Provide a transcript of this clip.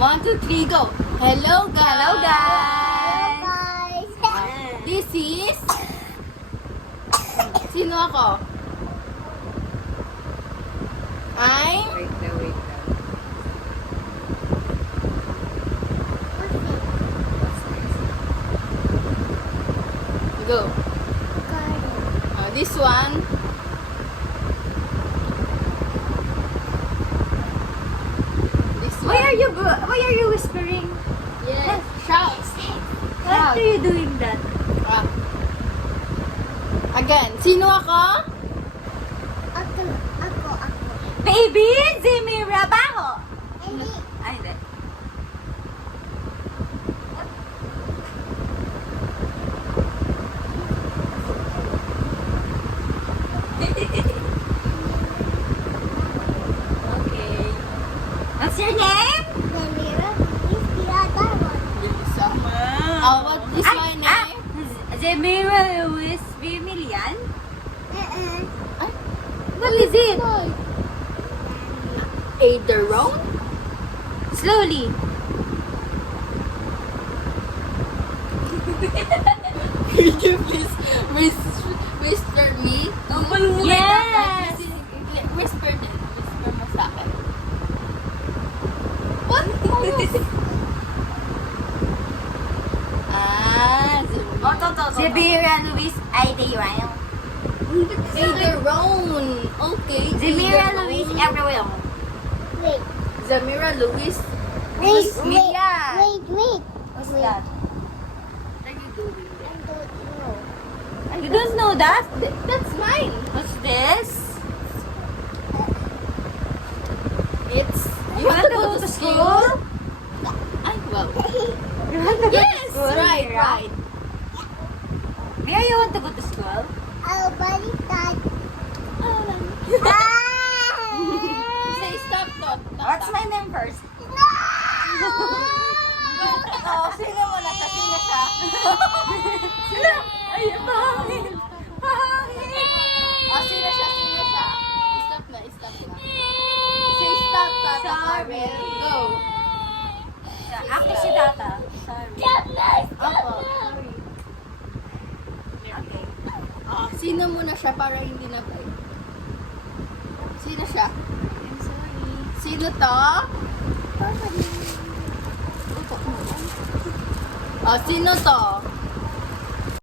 1, 2, 3, go! Hello guys! Hello, guys! This is... Sino ako? I'm... Wait lang. Go. This one... This one... Why are you whispering? Yes. Shout. Why are you doing that? Ah. Again, sino ako? Ako. Baby, Zemira Baho! Hindi. Ay, hindi. Okay. What's your name? Zamira is the other one. Melissa. What is my name? Zemira Luis Vimilian? Uh-uh. What is it? Aderon? Slowly. Could you please whisper me? Yes! Whisper din. Whisper mo sa akin. What? Zemira Luis Aideron. Aderon. Okay. Zemira Aderon. Luis Everwell. Wait. Zamira Luis. Wait. Mia. Wait. What's that? What are you doing there? I don't know. You don't know that? That's mine. What's this? It's... You want to go to school? Ay, wow. You want to go Yes! to school? Right, Mira? right. Mira, you want to go to school? I'll buy that. Say stop, stop. What's my name first? Oh, sino mo na? Sino siya? Ay, pangit! Pangit! Oh, sino siya? Stop na. Say stop, Tata Sorry. Carmel. Go. Ako si Tata. Sorry. Ako. Okay. Sino muna siya para hindi na break? Sino siya? I'm sorry. Sino to? Oh, sino to?